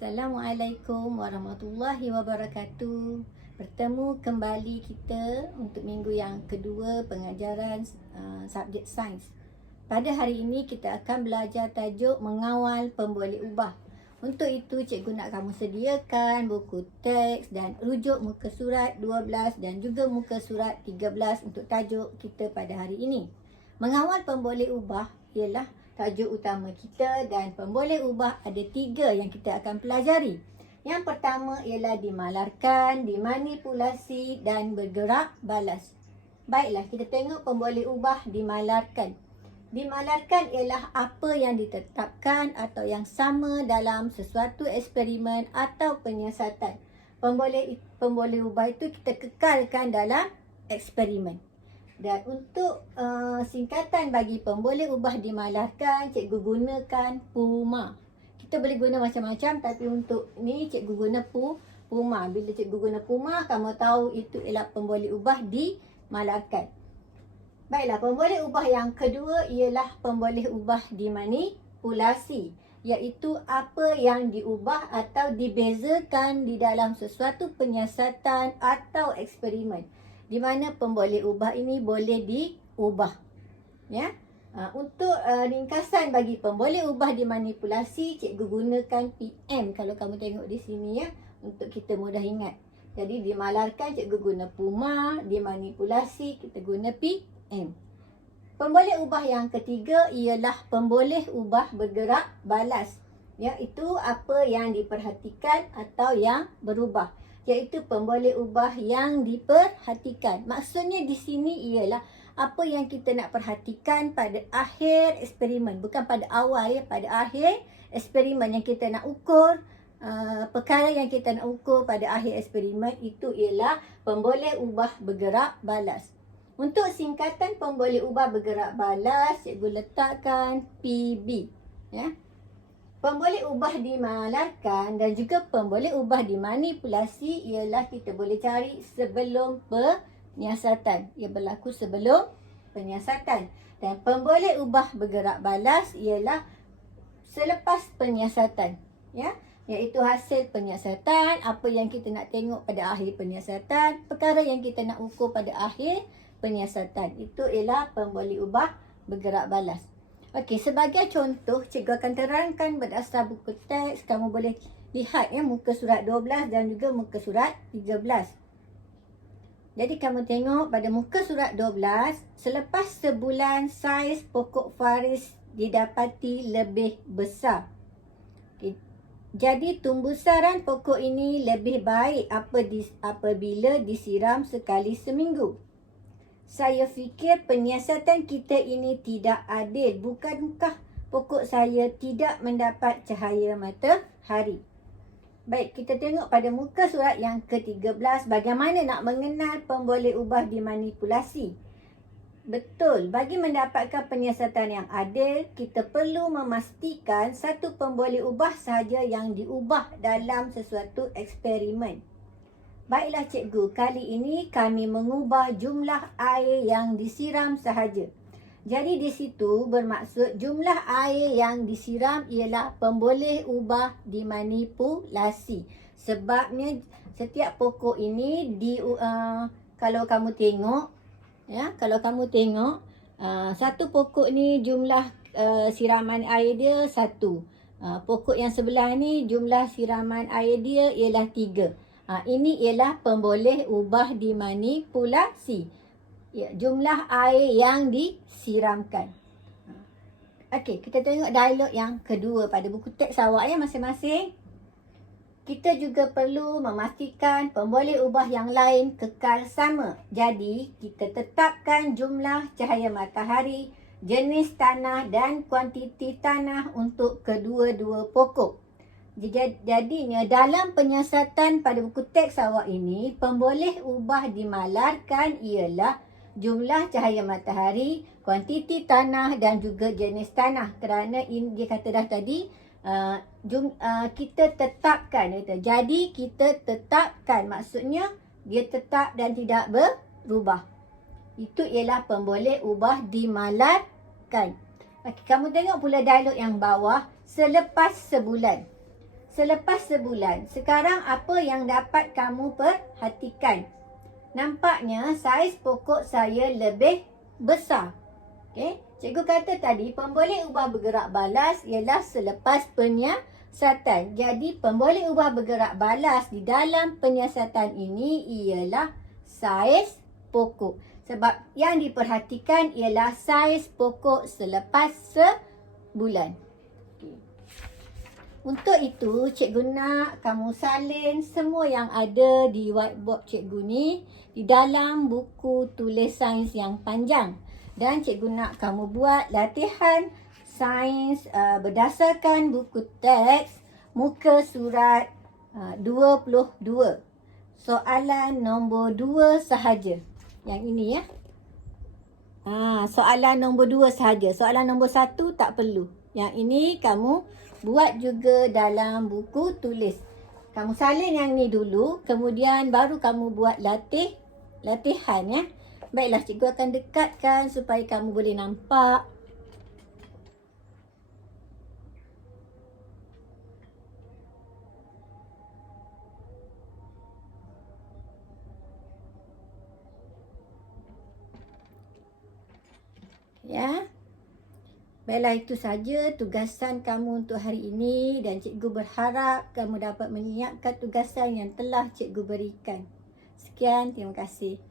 Assalamualaikum warahmatullahi wabarakatuh. Bertemu kembali kita untuk minggu yang kedua pengajaran subjek sains. Pada hari ini kita akan belajar tajuk mengawal pemboleh ubah. Untuk itu cikgu nak kamu sediakan buku teks dan rujuk muka surat 12 dan juga muka surat 13 untuk tajuk kita pada hari ini. Mengawal pemboleh ubah ialah tajuk utama kita dan pemboleh ubah ada 3 yang kita akan pelajari. Yang pertama ialah dimalarkan, dimanipulasi dan bergerak balas. Baiklah, kita tengok pemboleh ubah dimalarkan. Dimalarkan ialah apa yang ditetapkan atau yang sama dalam sesuatu eksperimen atau penyiasatan. Pemboleh ubah itu kita kekalkan dalam eksperimen. Dan untuk singkatan bagi pemboleh ubah dimalarkan, cikgu gunakan PUMA. Kita boleh guna macam-macam, tapi untuk ni cikgu guna PUMA. Bila cikgu guna PUMA, kamu tahu itu ialah pemboleh ubah dimalarkan. Baiklah, pemboleh ubah yang kedua ialah pemboleh ubah dimanipulasi, iaitu apa yang diubah atau dibezakan di dalam sesuatu penyiasatan atau eksperimen, di mana pemboleh ubah ini boleh diubah. Ya. Untuk ringkasan bagi pemboleh ubah dimanipulasi, cikgu gunakan PM kalau kamu tengok di sini ya, untuk kita mudah ingat. Jadi dimalarkan cikgu guna PUMA, dimanipulasi kita guna PM. Pemboleh ubah yang ketiga ialah pemboleh ubah bergerak balas, iaitu apa yang diperhatikan atau yang berubah. Iaitu pemboleh ubah yang diperhatikan. Maksudnya di sini ialah apa yang kita nak perhatikan pada akhir eksperimen. Bukan pada awal ya, pada akhir eksperimen yang kita nak ukur. Perkara yang kita nak ukur pada akhir eksperimen itu ialah pemboleh ubah bergerak balas. Untuk singkatan pemboleh ubah bergerak balas, cikgu letakkan PB. Ya. Pemboleh ubah dimalarkan dan juga pemboleh ubah dimanipulasi ialah kita boleh cari sebelum penyiasatan. Ia berlaku sebelum penyiasatan. Dan pemboleh ubah bergerak balas ialah selepas penyiasatan. Ya, iaitu hasil penyiasatan, apa yang kita nak tengok pada akhir penyiasatan, perkara yang kita nak ukur pada akhir penyiasatan. Itu ialah pemboleh ubah bergerak balas. Okey, sebagai contoh, cikgu akan terangkan berdasar buku teks. Kamu boleh lihat ya, muka surat 12 dan juga muka surat 13. Jadi kamu tengok pada muka surat 12, selepas sebulan saiz pokok faris didapati lebih besar. Okay. Jadi tumbusaran pokok ini lebih baik apabila disiram sekali seminggu. Saya fikir penyiasatan kita ini tidak adil. Bukankah pokok saya tidak mendapat cahaya matahari? Baik, kita tengok pada muka surat yang ke-13 bagaimana nak mengenal pemboleh ubah dimanipulasi. Betul, bagi mendapatkan penyiasatan yang adil, kita perlu memastikan satu pemboleh ubah sahaja yang diubah dalam sesuatu eksperimen. Baiklah cikgu, kali ini kami mengubah jumlah air yang disiram sahaja. Jadi di situ bermaksud jumlah air yang disiram ialah pemboleh ubah dimanipulasi. Sebabnya setiap pokok ini kalau kamu tengok ya, satu pokok ni jumlah siraman air dia 1. Pokok yang sebelah ni jumlah siraman air dia ialah 3. Ini ialah pemboleh ubah dimanipulasi. Ya, jumlah air yang disiramkan. Okey, kita tengok dialog yang kedua pada buku teks awak ya masing-masing. Kita juga perlu memastikan pemboleh ubah yang lain kekal sama. Jadi, kita tetapkan jumlah cahaya matahari, jenis tanah dan kuantiti tanah untuk kedua-dua pokok. Jadinya dalam penyiasatan pada buku teks awak ini, pemboleh ubah dimalarkan ialah jumlah cahaya matahari, kuantiti tanah dan juga jenis tanah. Kerana ini dia kata dah tadi, kita tetapkan. Jadi kita tetapkan, maksudnya dia tetap dan tidak berubah. Itu ialah pemboleh ubah dimalarkan. Okey, kamu tengok pula dialog yang bawah, selepas sebulan. selepas sebulan. Sekarang apa yang dapat kamu perhatikan? Nampaknya saiz pokok saya lebih besar. Okey, cikgu kata tadi pemboleh ubah bergerak balas ialah selepas penyiasatan. Jadi pemboleh ubah bergerak balas di dalam penyiasatan ini ialah saiz pokok. Sebab yang diperhatikan ialah saiz pokok selepas sebulan. Untuk itu, cikgu nak kamu salin semua yang ada di whiteboard cikgu ni di dalam buku tulis sains yang panjang. Dan cikgu nak kamu buat latihan sains berdasarkan buku teks muka surat 22. Soalan nombor 2 sahaja. Yang ini ya. Soalan nombor 2 sahaja. Soalan nombor 1 tak perlu. Yang ini kamu buat juga dalam buku tulis. Kamu salin yang ni dulu, kemudian baru kamu buat latihan ya. Baiklah, cikgu akan dekatkan supaya kamu boleh nampak. Ya. Baiklah, itu saja tugasan kamu untuk hari ini dan cikgu berharap kamu dapat menyiapkan tugasan yang telah cikgu berikan. Sekian, terima kasih.